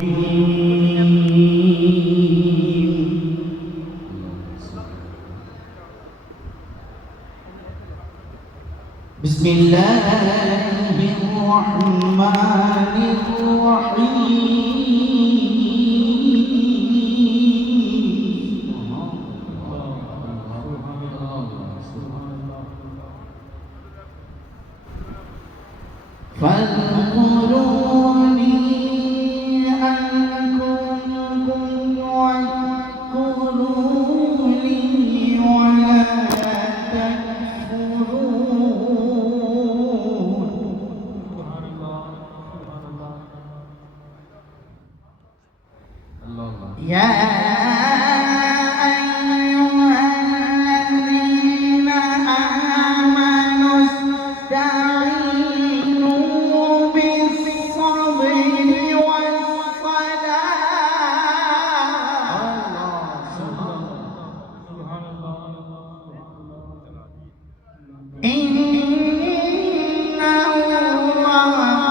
بسم الله الرحمن الرحيم فاذكروني أذكركم واشكروا لي ولا يا أيها الذين آمنوا استعينوا بالصبر والصلاة إن الله مع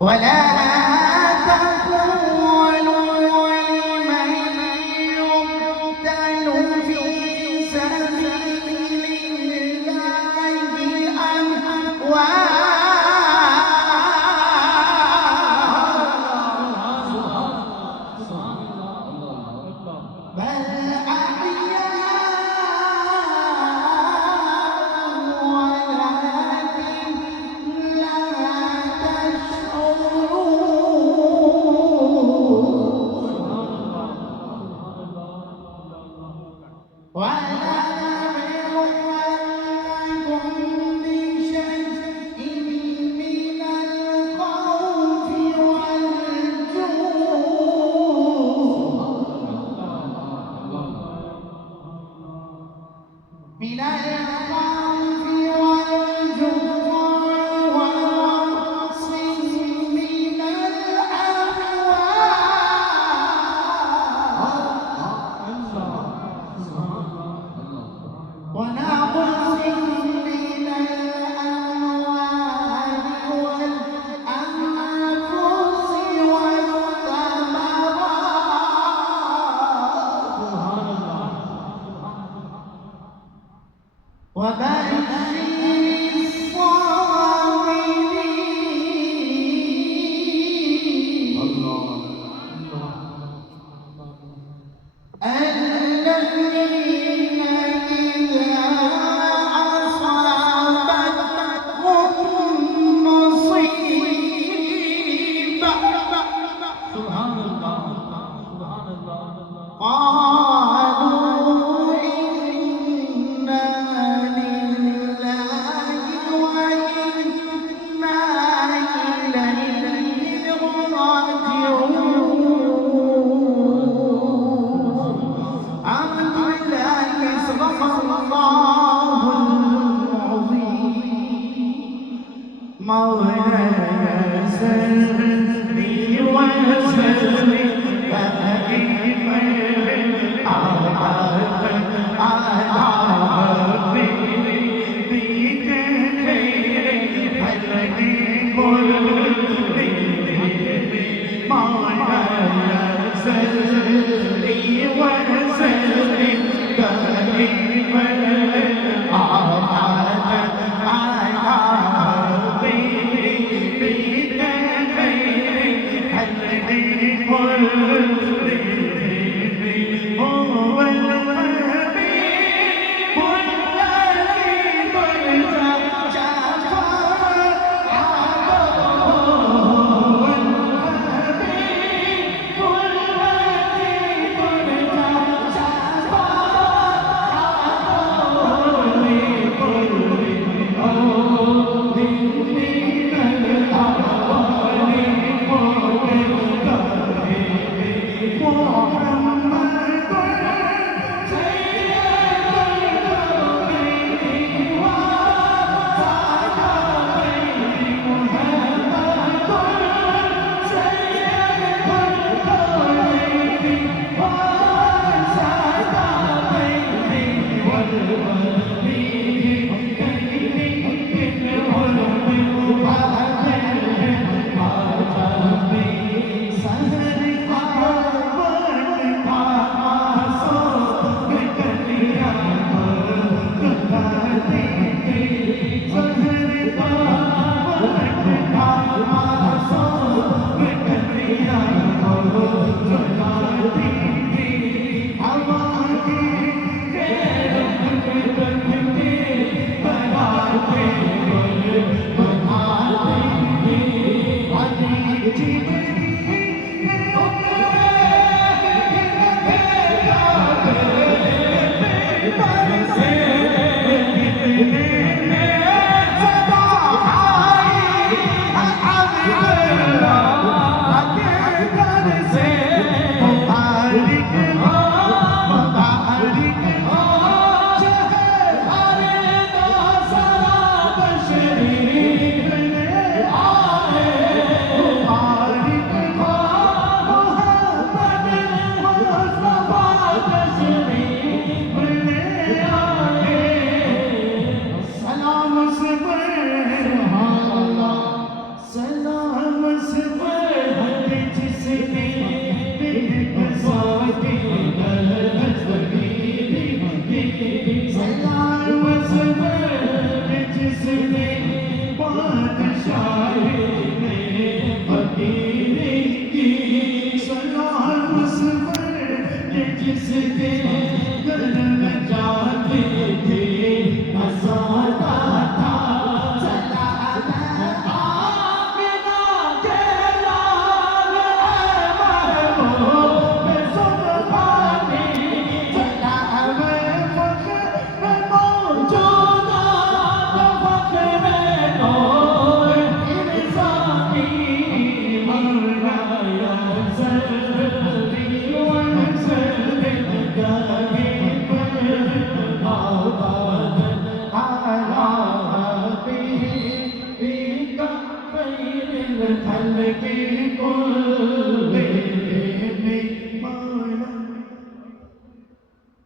ولا تقولوا لمن يقتل في سبيل الله أموات بل من الخوف والجوع ونقص من الأموال ونقص من الأموال والأنفس والثمرات وبشر الصابرين الذين إذا أصابتهم مصيبة سبحان الله قالوا إنا لله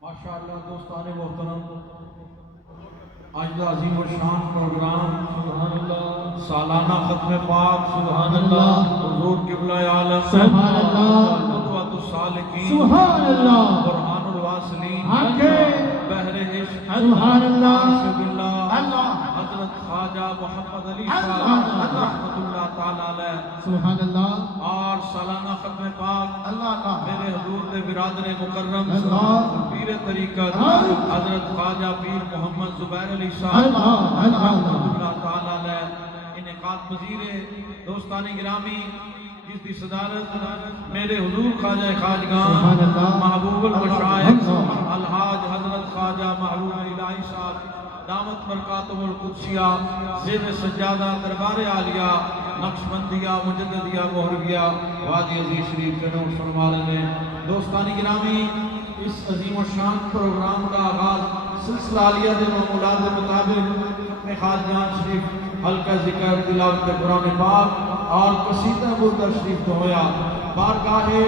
माशाअल्लाह दोस्तान मोहतरम, आज का अजीम और शान प्रोग्राम सुभान अल्लाह, सालाना खत्म पाक सुभान अल्लाह, हुजूर किबला आलम सुभान अल्लाह, क़ुदवतुस सालिकीन सुभान अल्लाह, कुरानुल वासिलीन आके बहरे इश्क सुभान अल्लाह, अल्लाह हजरत ख्वाजा मोहम्मद अली साहब रहमतुल्लाह ताला अलैह सुभान अल्लाह, और सालाना खत्म पाक अल्लाह अल्लाह, मेरे हुजूर दे बिरादर मुकर्रम अल्लाह, पीर तरीक़त हजरत ख्वाजा पीर मोहम्मद जुबैर अली साहब अल्लाह अल्लाह, रहमतुल्लाह ताला अलैह इनेकात पजीर दोस्तानी गिरामी जिसकी सदारत मेरे हुजूर ख्वाजा खाजगान महबूबुल मशाइख अलहाज हजरत ख्वाजा महबूब इलाही साहब दामत बरकातुहुल कुद्सिया ज़ेब सज्जादा दरबार आलिया नक्शबंदिया मुजद्दिदिया मोहरविया वादी अजीज शरीफ के नूर फरमाने में दोस्तानी गिरामी इस अजीम और शान प्रोग्राम का आगाज सिलसिला आलिया दे मामूलात के मुताबिक अपने खाजगान शरीफ हल्का जिक्र तिलावत कुरान पाक और कसीदा बुर्दा शरीफ तो होया बारगाहे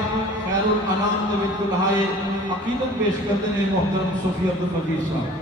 खैरुल अनाम दे विच दुल्हाए अकीदत पेश करते हैं मोहतरम सूफी अब्दुल मजीद साहब।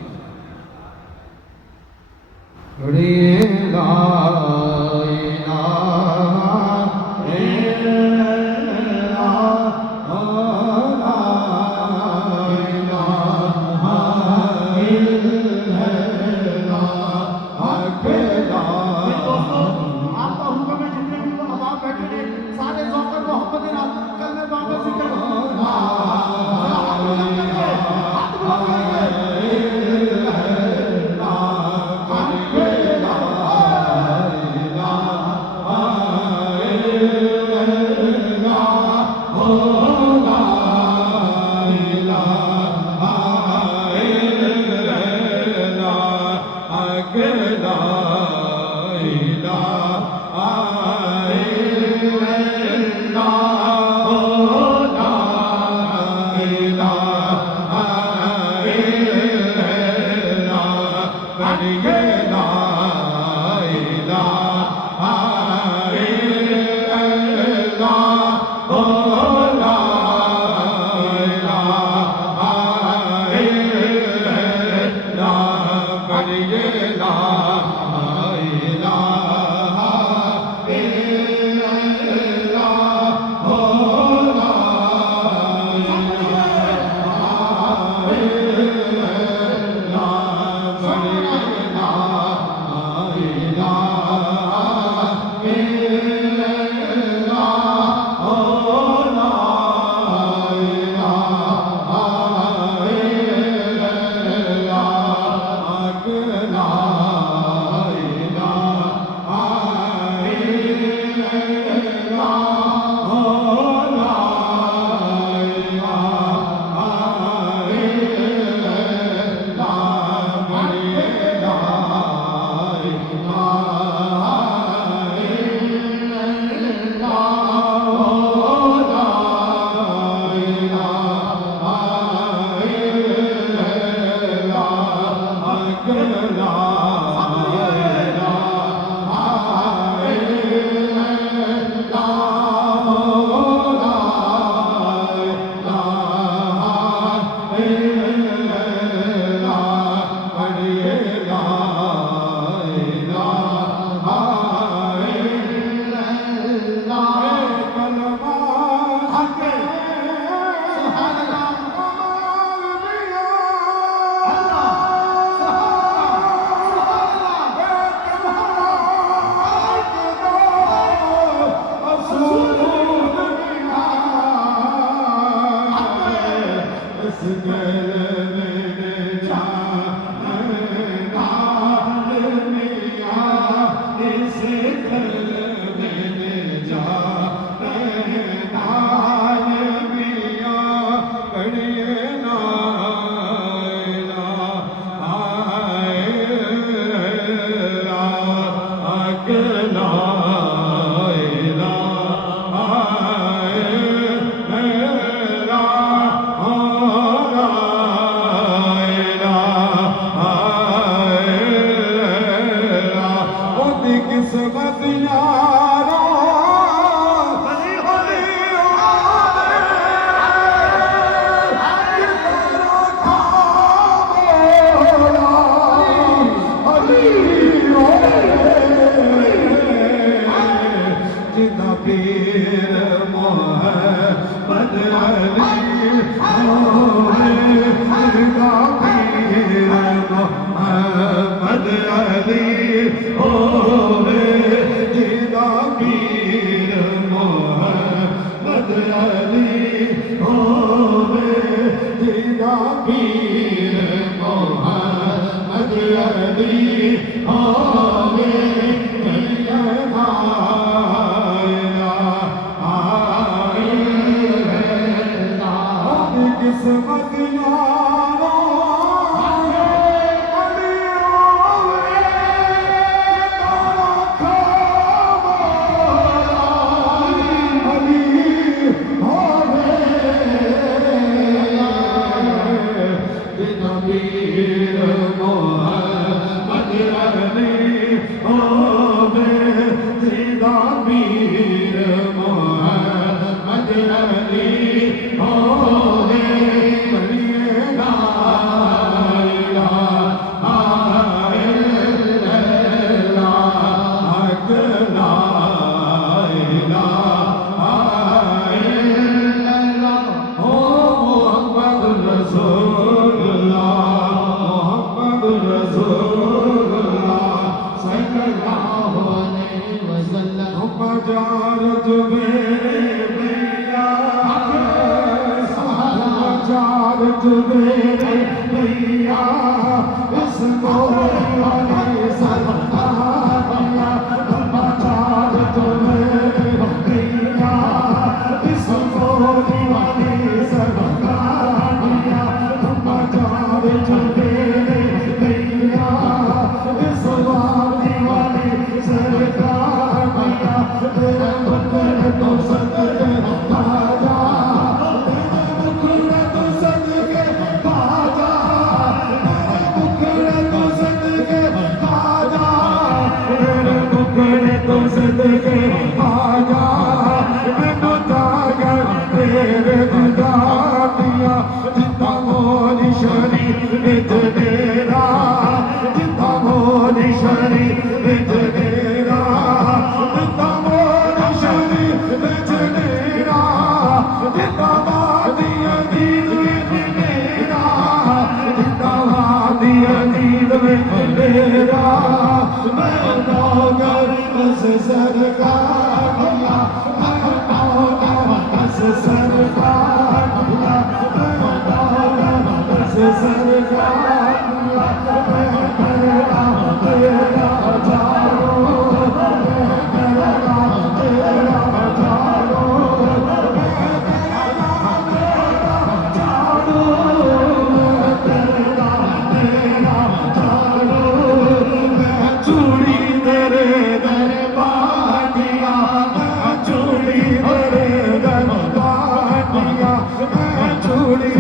चूड़ी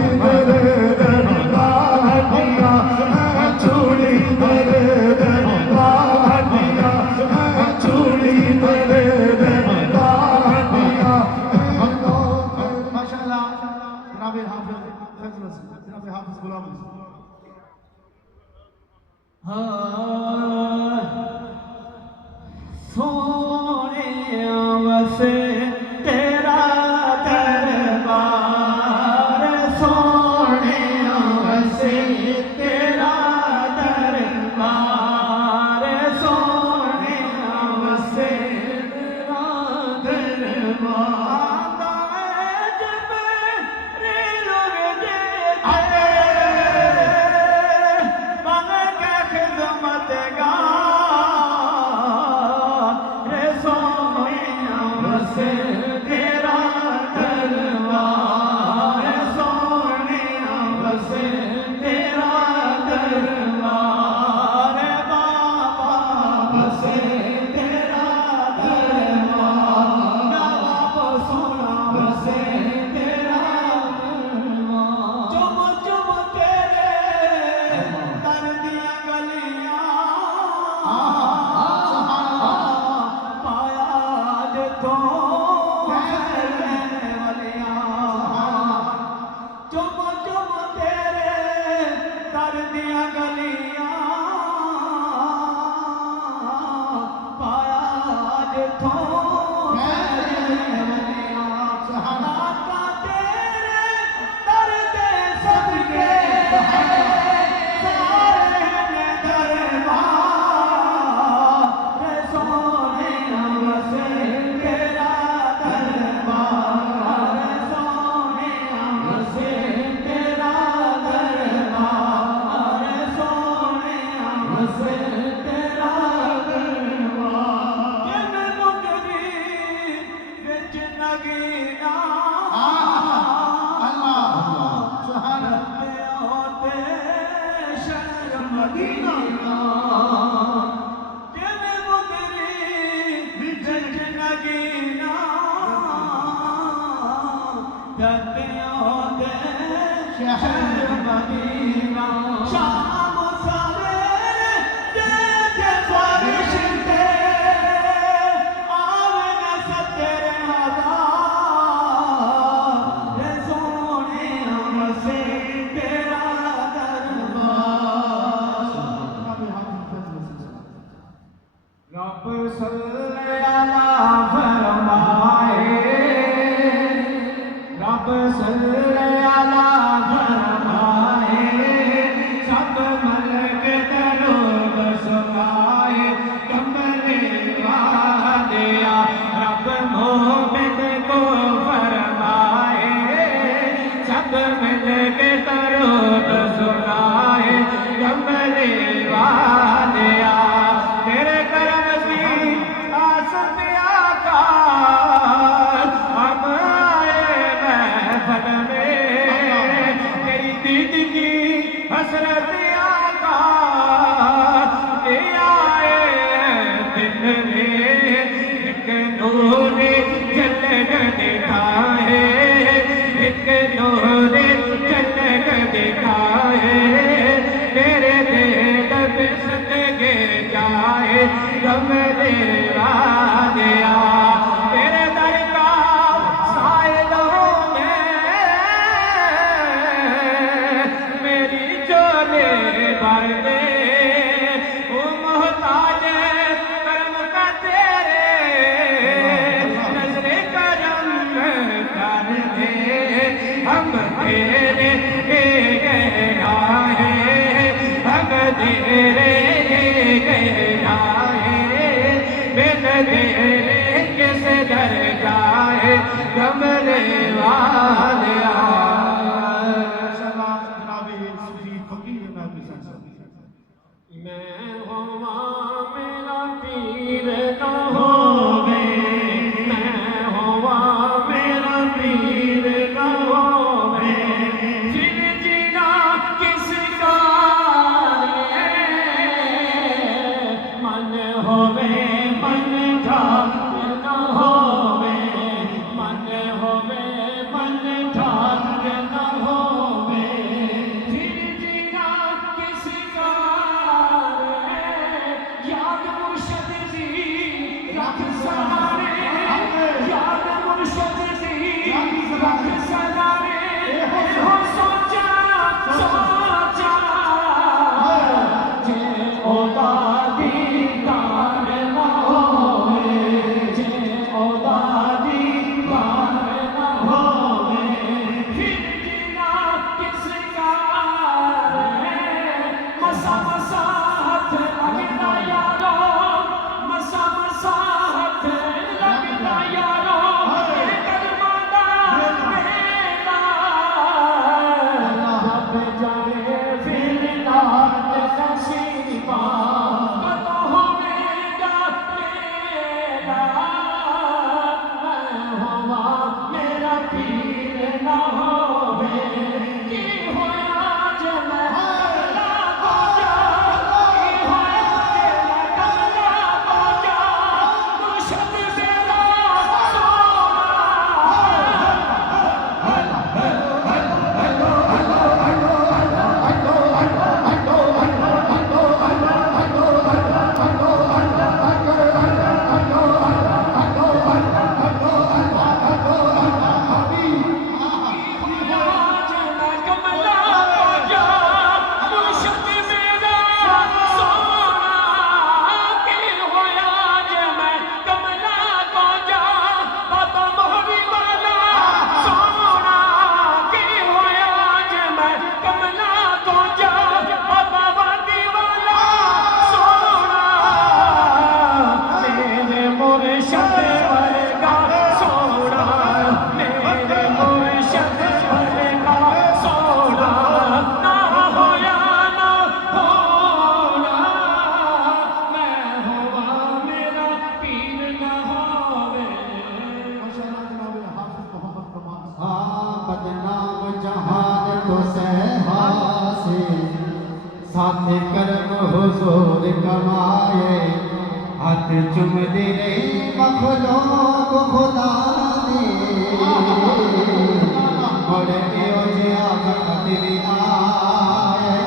हाफिज गुलाम सोने वसे तेरा दरबार, सोने वसे तेरा दरबार, सोने वसे तेरा दरबार। जब रे लोग देते बन के खिदमतगार, रे सोने वसे तेरा दरबार, सोने वसे तेरा दरबार, बाबा वसे तेरा दरबार, बाबा सोना वसे तेरा दरबार। चुम चुम तेरे दर दिया गलियां पाया जिथों रहने वालियां। चुम चुम तेरे दर दिया गलियां पाया जिथों रहने वालियां। आका तेरे दर दे सदके सारे ने दरबार, रे सोने वसे तेरा दरबार, रे सोने वसे तेरा दरबार, रे सोने वसे तेरा दरबार। जिन मुंदरी विच नगीना शहर मदीना, जिन मुंदरी विच नगीना शहर मदीना। शाम सवेरे देखे फरिश्ते आवे न सत्तर हजार, रे सोने वसे तेरा दरबार। रब सल्ले अला फरमाए, रब सल्ले अला फरमाए, सब मलक दरूद सुनाए, कमले वालिया रब मोमिन को फरमाए, सब मलक दरूद सुनाए, कमले वालिया तेरे करम की आसत आकार, हम आए महफल में तेरी दीद की हसरत आकार, ले आए दिल में एक नूर झलक दिखाए, एक नूर झलक दिखाए, तेरे दिल में सदके जाए कमले वालिया। तेरे दर का साइलों में मेरी झोली भर दे, ओ मोहताज करम का तेरे नजरे करम कर दे। हम तेरे गहराए, हम तेरे गहराए, बिन तेरे किसे डर जाए कमले वालिया। मैं होवा मेरा पीर न होवे, मैं होवा मेरा पीर न होवे, फिर जीना किसका रे, मन होवे मन ठाकुर न होवे, मन होवे मन ठाकुर न होवे, फिर जीना किसका रे, साथे करम हुजूर कमाए हाथ चुम दे रे मखलूक खुदा दे बड़े ओजे आजम तेरी आए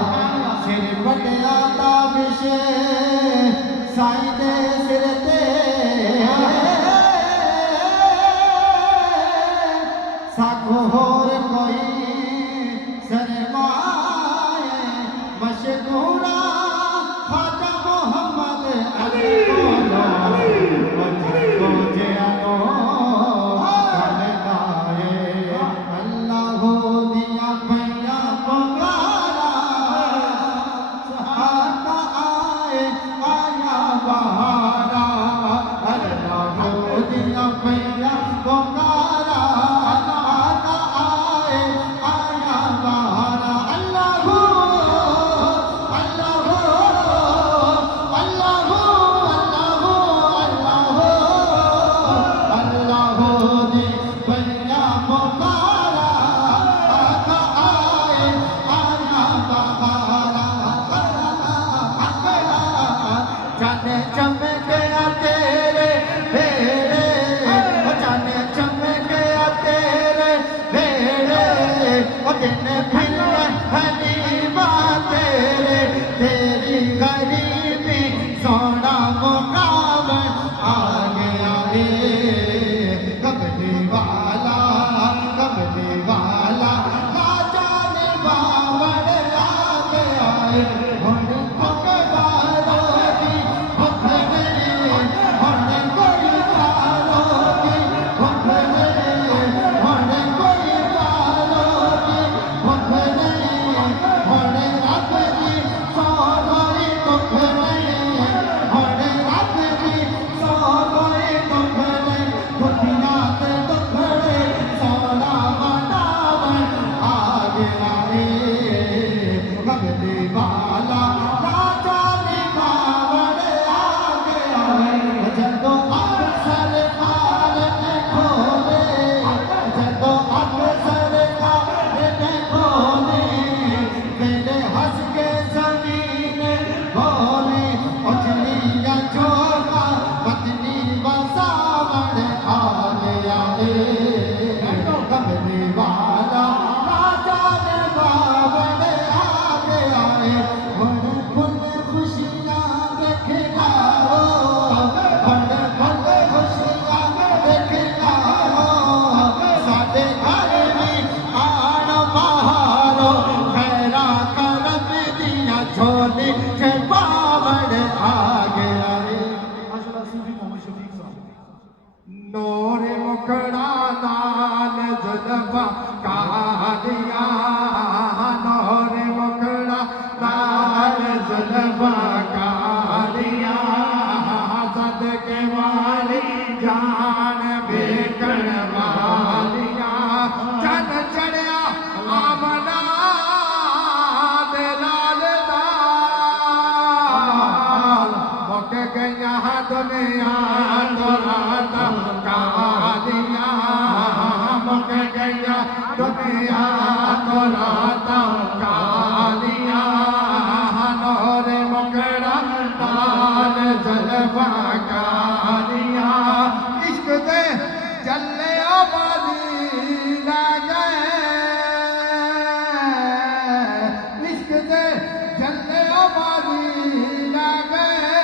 सिर पटिया ताबिशे साईं दे सिर ते साखो होर कोई सरमाए मशगूरा ख्वाजा मोहम्मद अली बोलो मुझको जियानो कलगाए अल्लाह दिया भैया पुकारा आता आए आया बहारा अल्लाह दिया भैया पुकारा आता आए आया बहारा अल्लाह अल्लाह अल्लाह अल्लाह अल्लाह दी भैया पुकारा आता आए आया बहारा जाने चमके तेरे भेड़े जाने चमके तेरे भेड़े दिन फिर हनीबा तेरे तेरी गरीबी सोना मुकाबल आ गया रे कमली वाला राजा ने बावड़ आ गया रे हुन भगवानो दी भुख नहीं हुन कोई वालो दी भुख नहीं हुन कोई वालो दी भुख नहीं हुन रब दी सौ कोई दुख नहीं हुन रब दी सौ कोई दुख नहीं दुनिया ते दुखड़े सोना मनावन आ गया रे कमली वाला राजा ने बावड़ आ गया रे जदों अफसर खान ने खोले जदों अफसर खान ने खोले मेरे हंस के जमीन बोली उछलिया झोंका पत्नी बसावड़ आ गया रे कमली वाला राजा ने बावड़ आ गया रे फुल खुशियाँ देखना हो फुल खुशियाँ देखना हो साडे घर में आन बहारो खैरा करम दिया झोली से बावड़ आ गया रे माशाल्लाह सूफी मोहम्मद शफीक साहब नूर मुखड़ा नाल जुल्फा कालिया नूर मुखड़ा नाल जुल्फा कालिया सदके वाली जान बेकन वालिया चन चढ़िया आमना दे लाल दा मुक गया दुनिया तो राता कालिया मुक गया दुनिया तो राता कालिया नूर मुखड़ा नाल जुल्फा कालिया इश्क दे चले आबादी ला गए इश्क दे चले आबादी ला गए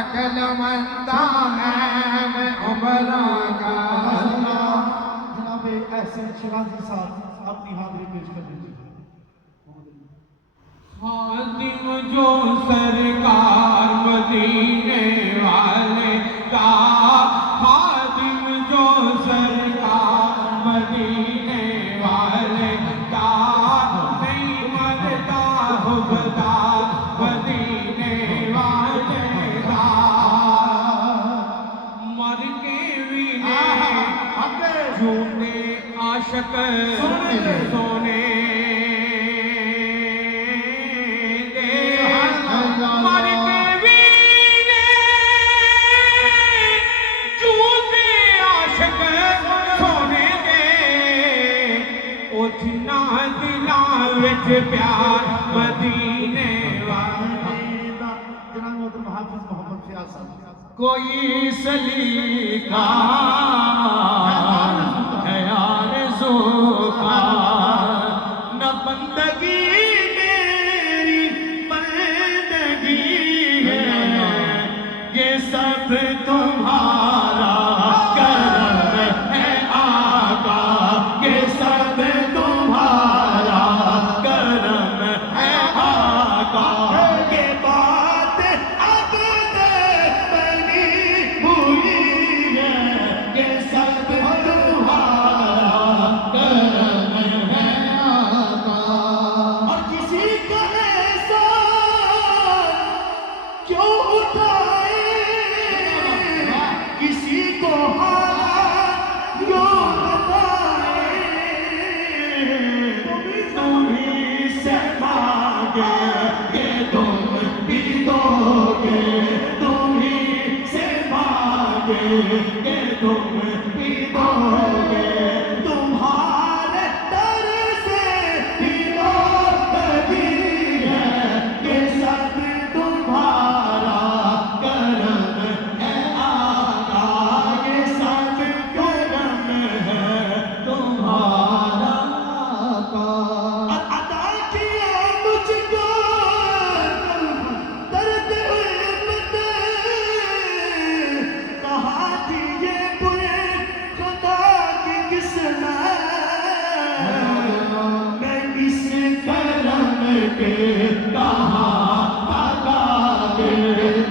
अकल मंदा है मैं उमरा का जनाब एहसन शिराजी साहब अपनी हाजिरी पेश कर दीजिए खादिम जो सरकार मदीने वाले का खादिम जो सरकार मदीने वाले का नहीं मरता भुगता मदीने वाले का मर के भी झूठे आशक सोने मर के भी झूठे आशक सोने दे ओ जिन्ना दिला विच प्यार मदीने वाले जनाब मोहतरम हाफिज मोहम्मद फयाज साहब कोई सलीका है आरज़ू का न बंदगी मेरी बंदगी है ये सब तुम्हारा करम है आका ये सब तुम्हारा करम है आका ये बात अब तक बनी हुई है ये सब तुम्हारा करम है आका और किसी का ऐसा क्यों उठाए किसी को हालात क्यों बताए तुम्हीं से मांगे ये तुम भी दोगे तुम्हीं से मांगे ये तुम भी दोगे तुम्हारे दर से भी लौट दी है ये सब तुम्हारा करम है आका ये सब करम है तुम्हारा आका अदा किया मुझको दर्द उम्मत कहा थी ये बुरे खुदा की किस्मत मैं इस करम के कहाँ ताका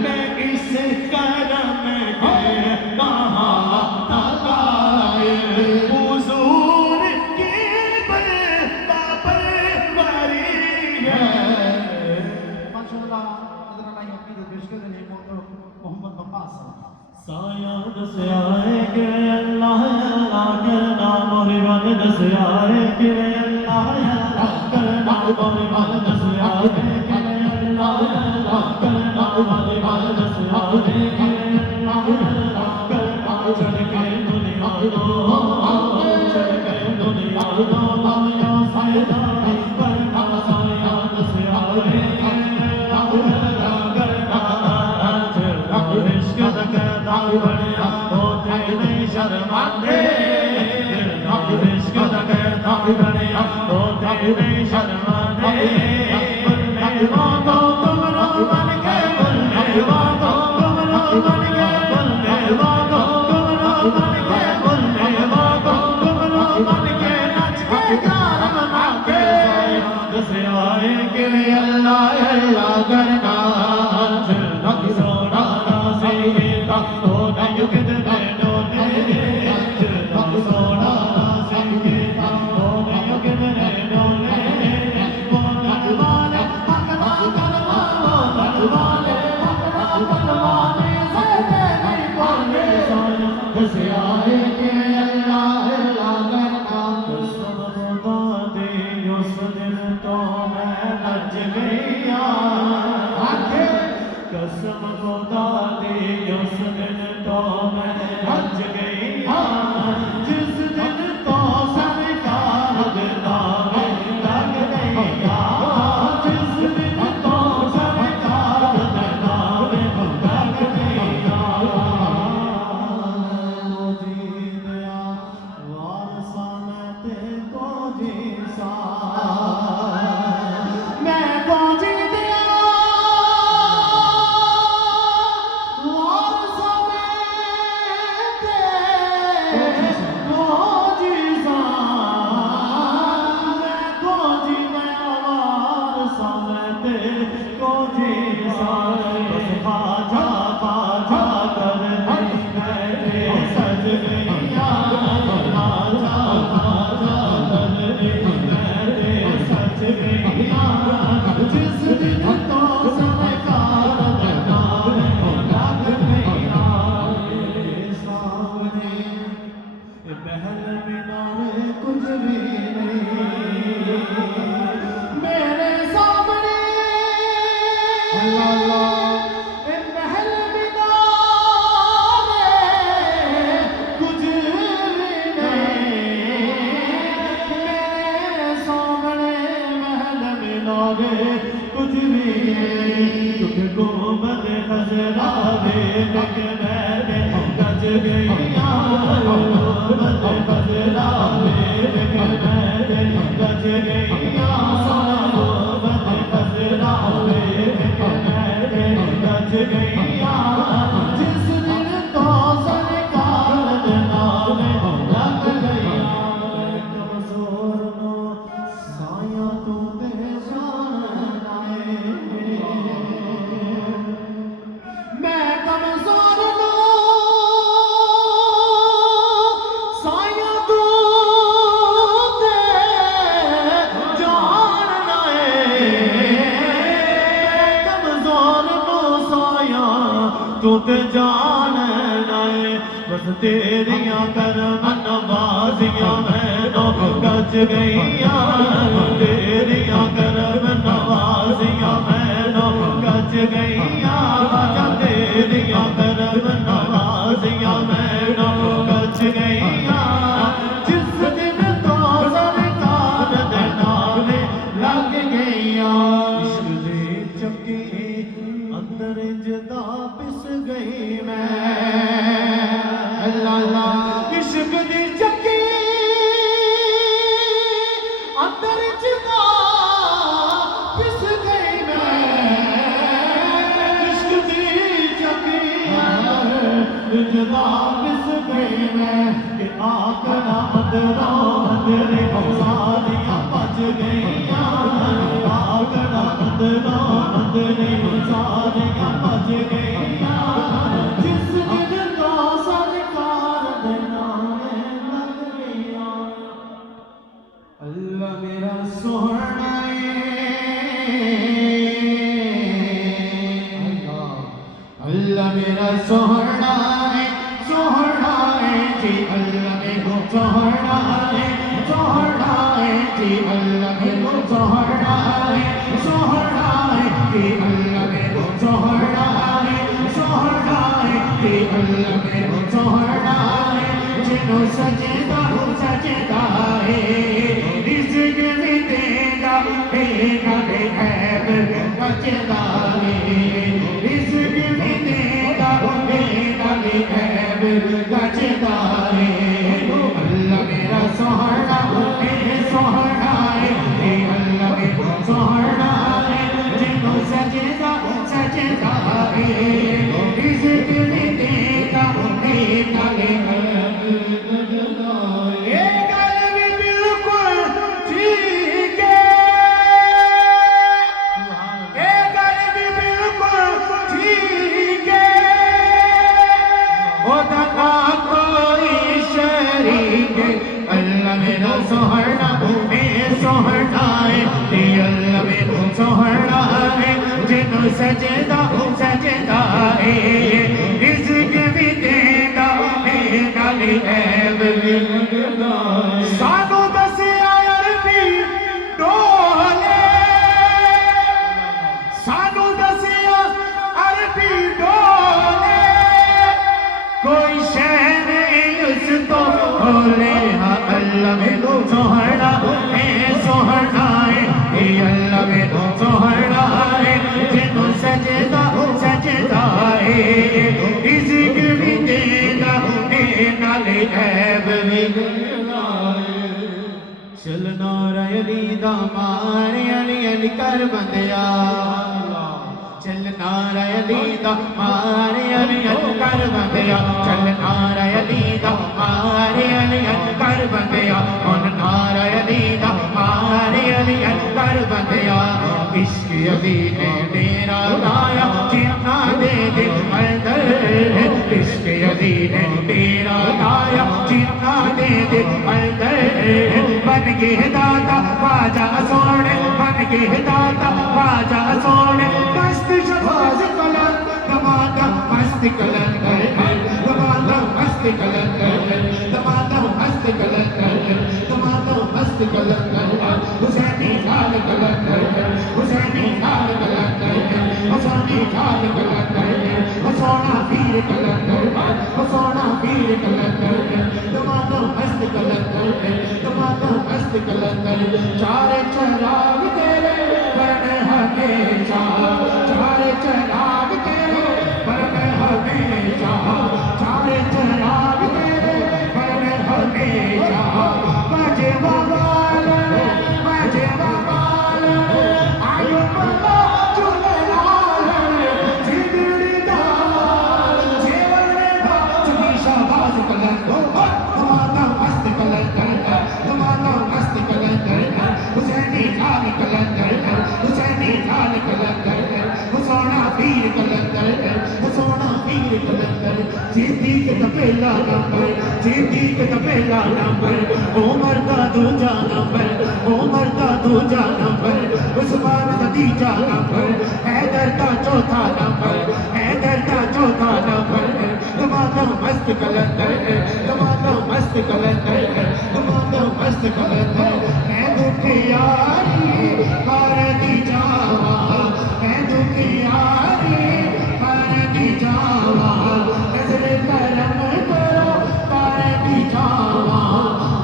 मैं इस करम के कहाँ ताका हुजूर की बरबरी है माशाअल्लाह नजराना यकीन पेश कर रहे हैं मोहम्मद वक्कास साहब साया दस आए कि अल्लाह अल्लाह करना मोहब्बत दस आए कि अल्लाह अल्लाह करना मोहब्बत दस आए कि अल्लाह अल्लाह करना मोहब्बत दस आए कि अल्लाह अल्लाह करना चढ़ के दुनिया दो चढ़ के दुनिया दो माया साया करना साया दस आए कि अल्लाह अल्लाह करना इश्क दा बढ़िया होते नहीं शर्माते इश्क दा बढ़िया होते नहीं शर्माते बोलने वालों तुम लोग बन के बोलने वालों तुम लोग बन के बोलने वालों तुम लोग बन के बोलने वालों तुम लोग बन के नाच के गान मना के दस आए कि अल्लाह अल्लाह करना सोना तो नहीं कितने डोले सोना सिंगे तो नहीं कितने डोले बोलने वाले हकना करवा बोलने वाले हकना करवाने से नहीं बोलने सोना दस आए कि अल्लाह अल्लाह करना कसम खुदा दी उस दिन तो मैं नच गया कसम खुदा दी उस दिन तो मैं नच गई जिस दिन तो सरकार दावे लग गई जिस दिन तो सरकार दावे लग गई जी दया वारसा मैं ते को जी सा मैं को जी दया वारसा मैं ते को जी सा मैं को जी दया वारसा मैं ते को जी सा बस बाजा बाजा कर दी मैं सज गई बाजा बाजा कर दी मैं सज गई जिस दिन तो सरकार दावे लग गई सामने बहल मीनारे कुछ भी नहीं मेरे सामने अल्लाह महल मीनारे कुछ भी नहीं मेरे सामने महल वे कुछ भी क्योंकि गुंबद खजरा वे लेकिन मैंने गज गईया गुंबद खजरा वे लेकिन मैंने गज गईया गुंबद खजरा वे लेकिन मैंने गज गईया जिस दिन तो सरकार दे नामे लग गईया कमजोर नो साया तू दे जानाए मैं कमजोर नो साया तू दे जाना कमजोर नो साया तू ते जाना बस तेरिया कर मन बाजियां मैनों गज गईया तेरिया कर मन बाजियां मैनों गज गईया तेरिया कर मन बाजियां मैनों गज गईया जिस दिन तो सरकार दे नाले लग गईया इश्क दी चक्की अंदर जदा पिस गई मैं इश्क दी चक्की अंदर जदा पिस गई मैं इश्क दी चक्की अंदर जदा पिस गई मैं कि आकड़ा अंदरों अंदरे सारियां बच गईया आकड़ा अंदरों अंदरे सारियां बच गईया जिस दिन तो सरकार दे नामे लग गईया अल्लाह मेरा सोहना अल्लाह मेरा सोहना है जी अल्लाह मेरे सोहना है जी अल्लाह मेरे सोहना है जी अल्लाह मेरे सोहना है जी अल्लाह मेरे सोहना है जिन्हों सजदा है रिज़्क़ भी देगा नाले ऐब बचदा है रिज़्क़ भी देगा नाले ऐब बचदा है अल्लाह मेरा सोहना है जी अल्लाह मेरा सोहना है जिन्हों सजदा है रिज़्क़ भी देगा नाले ऐब बचदा है ये गल भी बिल्कुल ठीक है ये गल भी बिल्कुल ठीक है ओदा ना कोई शरीक अल्लाह मेरा सोहना है ते अल्लाह मेरा सोहना है जिन्हों सजदा है रिज़्क़ भी देगा नाले ऐब भी लगदा सानू दसिया अरबी डोले सानू दसिया अरबी डोले कोई शह नहीं उस तो बोले हाँ अल्लाह मेरा सोहना है अल्लाह मेरा सोहना है जिन्हों सजदा है रिज़्क़ भी देगा नाले ऐब भी लगदा चलना रली दा मारे अली अली कर बंदिया चलना रली दा मारे अली अली कर बंदिया चलना रली दा मारे अली अली कर बंदिया हुन नारा अली दा मारे अली अली कर बंदिया इश्क अली ने मेरा लाया जिन्ना दे अंदर इश्क अली ने मेरा लाया जिन्ना दे अंदर बन के दाता बाजा सोने बन के दाता बाजा सोने मस्त शबाज कलंद दमादा मस्त कलंद दमादा मस्त कलंद दमादा मस्त कलंद दमादा मस्त कलंद हुसैनी लाल कलंद हुसैनी लाल कलंद हुसैनी लाल कलंद सोना पीर कलंद सोना पीर कलंद दमादा मस्त कलंद दमादा मस्त कलंद चारे चराग तेरे सिद्दीक दा पहला नंबर, उमर दा दूजा नंबर, उमर दा दूजा नंबर, उस्मान दा तीजा नंबर, हैदर दा चौथा नंबर, हैदर दा चौथा नंबर। दमादा मस्त कलंदर, दमादा मस्त कलंदर, दमादा मस्त कलंदर। मैं दुखियारी हर दी जावा, मैं दुखियारी हर दी जावा, नजर करम करो हर दी जावा।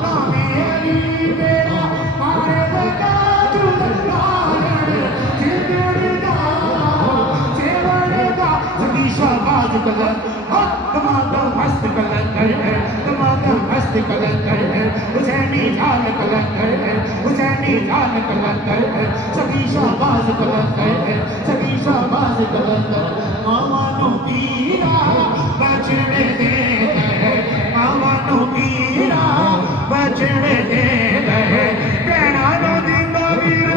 नामे अली मेरा मारे लगा जुलकार, जिंदड़ी दा जेवड़ दा सभी शाबाज कलंदर। दमादा मस्त कलंदर है, दमादा मस्त कलंदर है, हुसैनी लाल कलंदर है, हुसैनी लाल कलंदर है, सभी शाबाज कलंदर है, सभी शाबाज कलंदर। मावानो पीरा बचने दे है, मावानो पीरा बचने दे है, कहना नो दिंदा वीर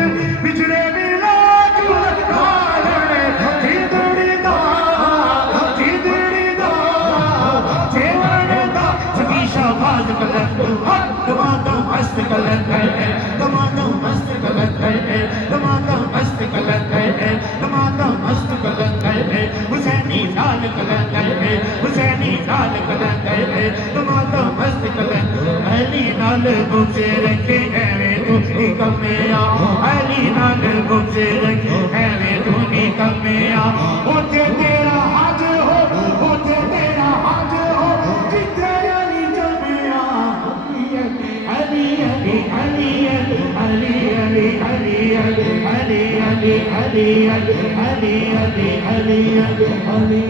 बिछड़े मिला जुलकार, जिंदड़ी दा जिंदड़ी दा जेवड़ दा सभी शाबाज कलंदर। दमादा मस्त कलंदर है, दमादा मस्त कलंदर है, दमादा मस्त कलंदर है, दमादा मस्त कलंदर है, हुसैनी लाल कलंदर है, हुसैनी लाल कलंदर है, दमादा मस्त कलंदर। अली नाल गुजे रखे एवें तू ही कमिया, अली नाल गुजे रखे एवें तू ही कमिया। उठे तेरा हज हो, उठे तेरा हज हो, जिथे अली जमिया। अली अली अली अली अली अली अली अली अली अली अली अली अली अली अली अली अली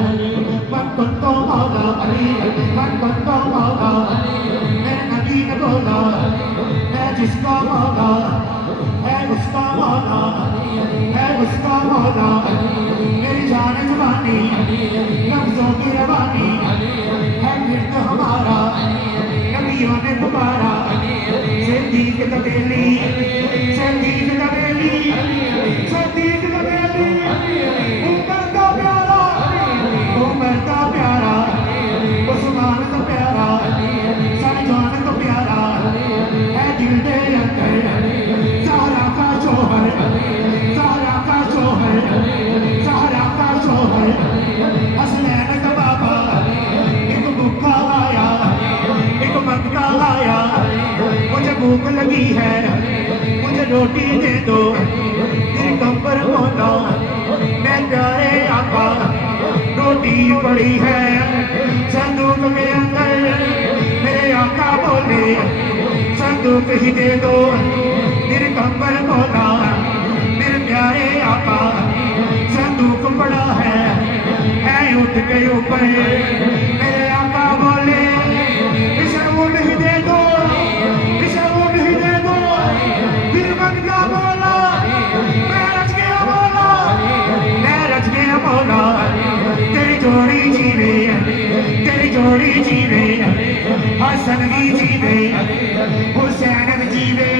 अली। मन कुंतो मौला अली, मन कुंतो मौला अली, मैं नबी ने बोला मैं जिसका मौला है उसका मौला है उसका मौला। मेरी जान जुबानी लफ्जों की रवानी है फिर हमारा, नबियों ने पुकारा सिद्दीक तबेली, सिद्दीक तबेली, सिद्दीक तबेली। उमर का प्यारा, उमर का प्यारा, उस्मान का प्यारा, सनजान का प्यारा है दिल दे अंदर। ज़हरा का शोहर, ज़हरा का शोहर, ज़हरा का शोहर, हसनैन का बाबा। एक भूखा आया, एक मंगा आया, मुझे भूख लगी है, मुझे रोटी दे दो। मेरी कब्र बोला मैं प्यारे आका, रोटी पड़ी है संदूक के अंदर। मेरे आका बोले संदूक ही दे दो। मेरी कब्र बोला मेरे प्यारे आका, संदूक पड़ा है उठ के ऊपर। मेरे आका बोले इसे उठ ही दे दो, इसे उठ ही दे दो। फिर मन क्या बोला मैं रच गया बोला, मैं रच गया बोला। तेरी जोड़ी जीवे, तेरी जोड़ी जीवे, हसन भी जीवे, हुसैन भी जीवे,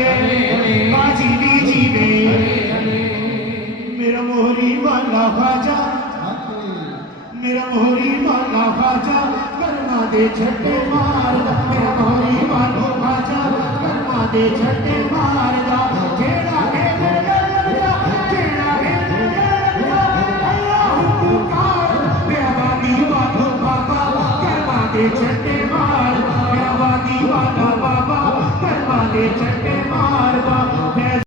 बाजी भी जीवे। मेरा मोहरी वाला ख्वाजा, मेरा मोहरी वाला ख्वाजा, कर्मा दे छट्टे मारदा। मेरा मोहरी वाला ख्वाजा, कर्मा दे छट्टे मारदा।